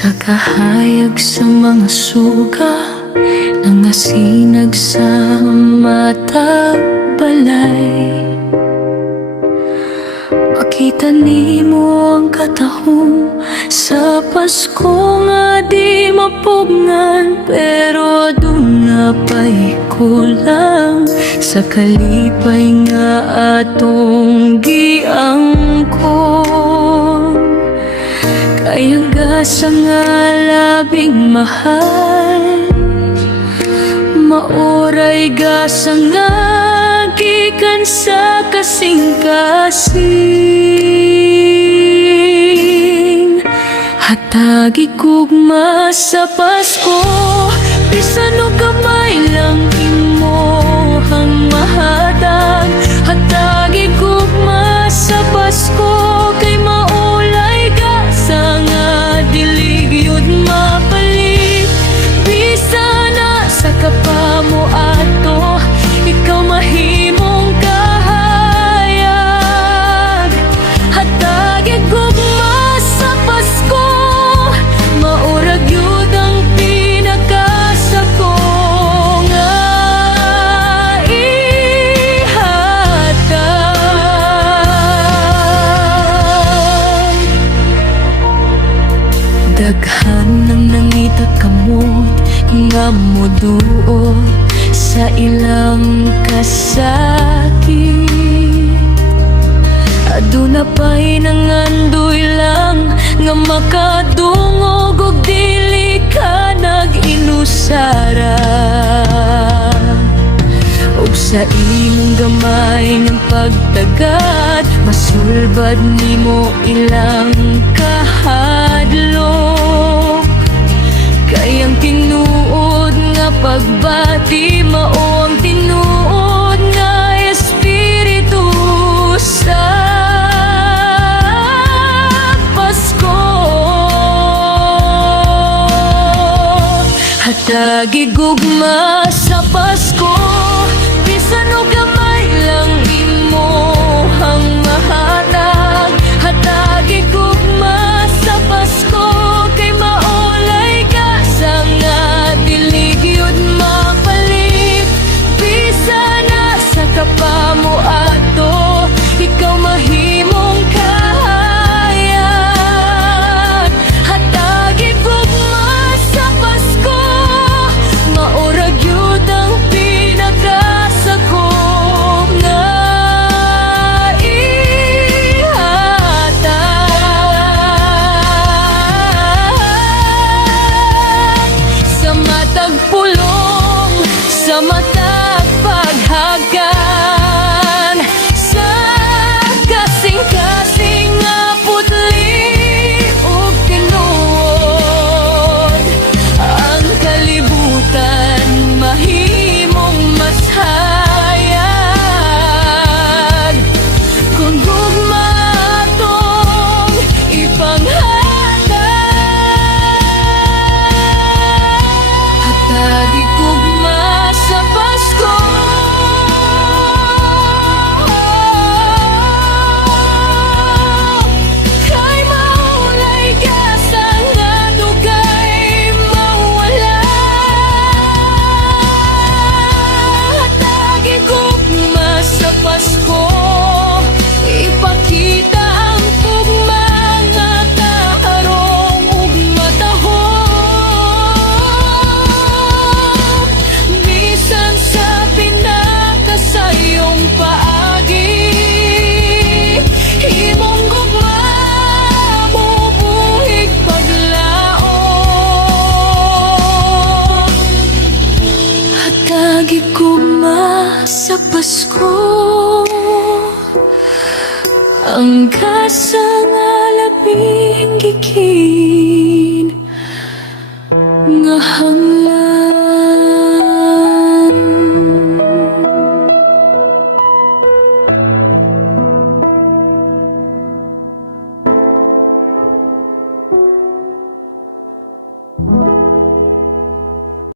Sa kahayag sa mga suga nangasinag sa matag balay, makita nimo ang katahong sa Pasko nga di mapugngan. Pero aduna pa'y kulang sa kalipay nga atong giangkon. Kaya gasa nga labing mahal, mauray gasa nga gikan sa kasing-kasing. Hatagi gugma sa Pasko, bisan o gamay lang imohang mahatag. Hatagi gugma sa Pasko, kay maulay gasa nga dili yun mapalit. Bisan na sa kapamo ato, ikaw mahimong kahayag. Hatagi gugma sa Pasko, maurag yun ang pinakasako nga ihatag. Daghan ng nangita kamot nga moduot sa ilang kasakit. Aduna pa'y nangandoy lang nga makadungog og dili ka nag-inusara. Og sa imong gamay ng pagtagad, masulbad nimo ilang kahadlok. Kayang tinuod nga pagbati, mao ang tinuod nga espiritu sa Pasko. Hatagi gugma sa Pasko, bisan o gamay lang imohang mahatag. Hatagi gugma sa Pasko, kay maulay gasa nga dili gyud mapalit. Bisan na sa kapamo ato, ikaw mahimong kahayag. Hatagi gugma sa Pasko, maurag yun ang pinakasako nga ihatag. Sa matag pulong, sa matag paghagan, sa kasing-kasing nga putli ug tinuod, ang kalibutan mahimong mas hayag. Kung gugma atong ipanghatag, hatagi gugma sa Pasko. Kay maulay gasa nga dugay mawala. Hatagi gugma sa Pasko, ipakita ang tugma nga kaharong ug matahong. Bisan sa pinakasayong paagi, imong gugma mubuhig paglaom. Hatagi gugma sa Pasko, ang gasa nga labing gikin nga